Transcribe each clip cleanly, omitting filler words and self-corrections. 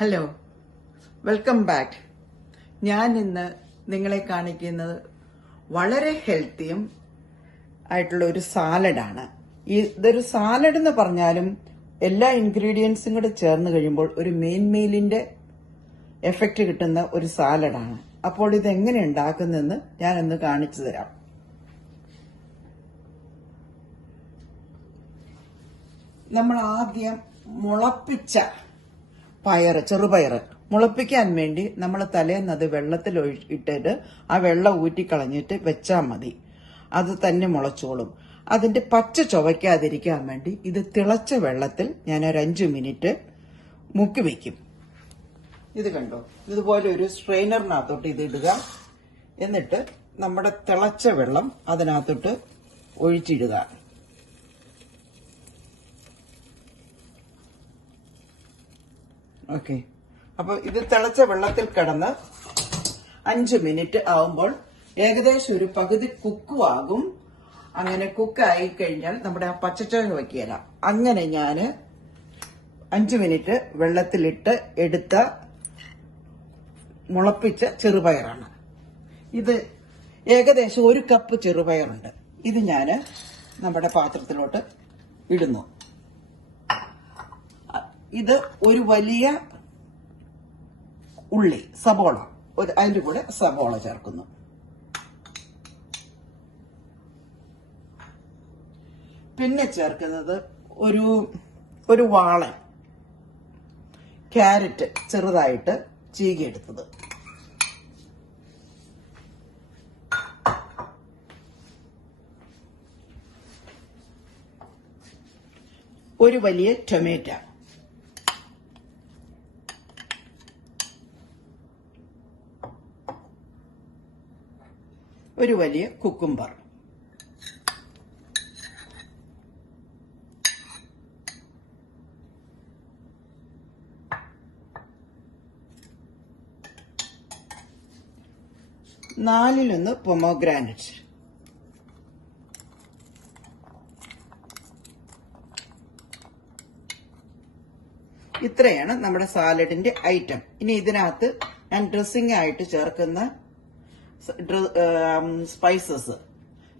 Hello, welcome back. ഞാൻ ഇന്ന് നിങ്ങളെ കാണിക്കുന്നത് വളരെ ഹെൽത്തിയും ആയിട്ടുള്ള ഒരു സാലഡാണ്. ഇതൊരു സാലഡ് എന്ന് പറഞ്ഞാലും എല്ലാ ഇൻഗ്രീഡിയൻസും കൂടെ ചേർന്ന് കഴിയുമ്പോൾ ഒരു മെയിൻ മീലിന്റെ എഫക്റ്റ് കിട്ടുന്ന ഒരു സാലഡാണ്. അപ്പോൾ ഇത് എങ്ങനെ ഉണ്ടാക്കുന്നതെന്ന് ഞാനൊന്ന് കാണിച്ചു തരാം. നമ്മൾ ആദ്യം മുളപ്പിച്ച ചെറുപയർ മുളപ്പിക്കാൻ വേണ്ടി നമ്മൾ തലേന്ന് അത് വെള്ളത്തിൽ ഇട്ടിട്ട് ആ വെള്ളം ഊറ്റിക്കളഞ്ഞിട്ട് വെച്ചാൽ മതി. അത് തന്നെ മുളച്ചോളും. അതിന്റെ പച്ച ചുവയ്ക്കാതിരിക്കാൻ വേണ്ടി ഇത് തിളച്ച വെള്ളത്തിൽ ഞാൻ ഒരു 5 മിനിറ്റ് മുക്കി വെക്കും. ഇത് കണ്ടോ, ഇതുപോലെ ഒരു സ്ട്രെയിനറിനകത്തോട്ട് ഇത് ഇടുക. എന്നിട്ട് നമ്മുടെ തിളച്ച വെള്ളം അതിനകത്തോട്ട് ഒഴിച്ചിടുക. ഓക്കെ, അപ്പൊ ഇത് തിളച്ച വെള്ളത്തിൽ കിടന്ന് 5 മിനിറ്റ് ആവുമ്പോൾ ഏകദേശം ഒരു പകുതി കുക്കുവാകും. അങ്ങനെ കുക്കായി കഴിഞ്ഞാൽ നമ്മുടെ ആ പച്ചച്ചോയ വയ്ക്കുകയില്ല. അങ്ങനെ ഞാന് 5 മിനിറ്റ് വെള്ളത്തിലിട്ട് എടുത്ത മുളപ്പിച്ച ചെറുപയറാണ്. ഇത് ഏകദേശം 1 കപ്പ് ചെറുപയറുണ്ട്. ഇത് ഞാന് നമ്മുടെ പാത്രത്തിലോട്ട് ഇടുന്നു. ഇത് ഒരു വലിയ ഉള്ളി സബോള, അതിന്റെ കൂടെ സബോള ചേർക്കുന്നു. പിന്നെ ചേർക്കുന്നത് ഒരു വാളൻ ക്യാരറ്റ് ചെറുതായിട്ട് ചീകിയെടുത്തത്, ഒരു വലിയ ടൊമാറ്റോ, ഒരു വലിയ കുക്കുംബർ, നാലിലൊന്ന് പൊമോഗ്രാനറ്റ്, ഇത്രയാണ് നമ്മുടെ സാലഡിന്റെ ഐറ്റം. ഇനി ഇതിനകത്ത് ഞാൻ ഡ്രസ്സിംഗ് ആയിട്ട് ചേർക്കുന്ന സ്പൈസസ്,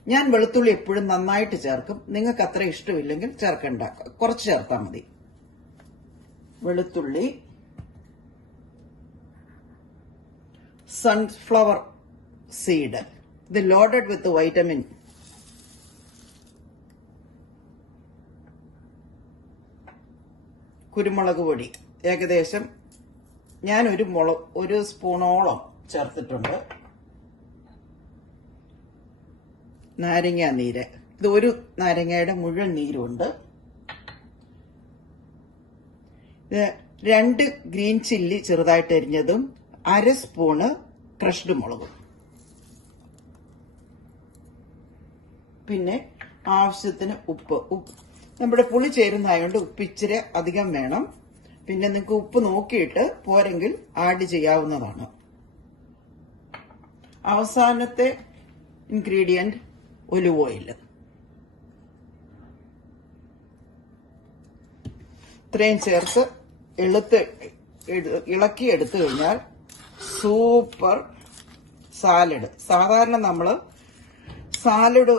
ഞാൻ വെളുത്തുള്ളി എപ്പോഴും നന്നായിട്ട് ചേർക്കും. നിങ്ങൾക്ക് അത്ര ഇഷ്ടമില്ലെങ്കിൽ ചേർക്കണ്ട, കുറച്ച് ചേർത്താൽ മതി. വെളുത്തുള്ളി, സൺഫ്ലവർ സീഡ്, ഇത് ലോഡഡ് വിത്ത് വൈറ്റമിൻ, കുരുമുളക് പൊടി ഏകദേശം ഞാൻ ഒരു സ്പൂണോളം ചേർത്തിട്ടുണ്ട്. നാരങ്ങ നീര്, ഇത് ഒരു നാരങ്ങയുടെ മുഴുവൻ നീരുണ്ട്. 2 ഗ്രീൻ ചില്ലി ചെറുതായിട്ട് അരിഞ്ഞതും, 1/2 സ്പൂണ് ക്രഷ്ഡ് മുളകും. പിന്നെ ആവശ്യത്തിന് ഉപ്പ്. നമ്മുടെ പുളി ചേരുന്നതായതുകൊണ്ട് ഉപ്പ് ഇച്ചിരി അധികം വേണം. പിന്നെ നിങ്ങൾക്ക് ഉപ്പ് നോക്കിയിട്ട് പോരെങ്കിൽ ആഡ് ചെയ്യാവുന്നതാണ്. അവസാനത്തെ ഇൻഗ്രീഡിയന്റ് ഒലിവ് ഓയിൽ. ഇത്രയും ചേർത്ത് ഇളക്കി എടുത്തു കഴിഞ്ഞാൽ സൂപ്പർ സാലഡ്. സാധാരണ നമ്മള് സാലഡ്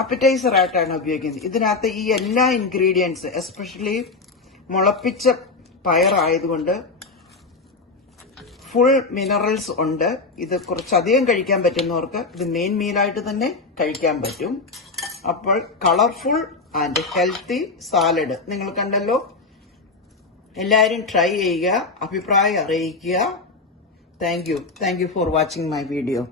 ആപ്പറ്റൈസർ ആയിട്ടാണ് ഉപയോഗിക്കുന്നത്. ഇതിനകത്ത് ഈ എല്ലാ ഇൻഗ്രീഡിയൻസ്, എസ്പെഷ്യലി മുളപ്പിച്ച പയറായതുകൊണ്ട് ഫുൾ മിനറൽസ് ഉണ്ട്. ഇത് കുറച്ചധികം കഴിക്കാൻ പറ്റുന്നവർക്ക് ഇത് മെയിൻ മീലായിട്ട് തന്നെ കഴിക്കാൻ പറ്റും. അപ്പോൾ കളർഫുൾ ആൻഡ് ഹെൽത്തി സാലഡ് നിങ്ങൾ കണ്ടല്ലോ. എല്ലാവരും ട്രൈ ചെയ്യുക, അഭിപ്രായം അറിയിക്കുക. Thank you for watching my video.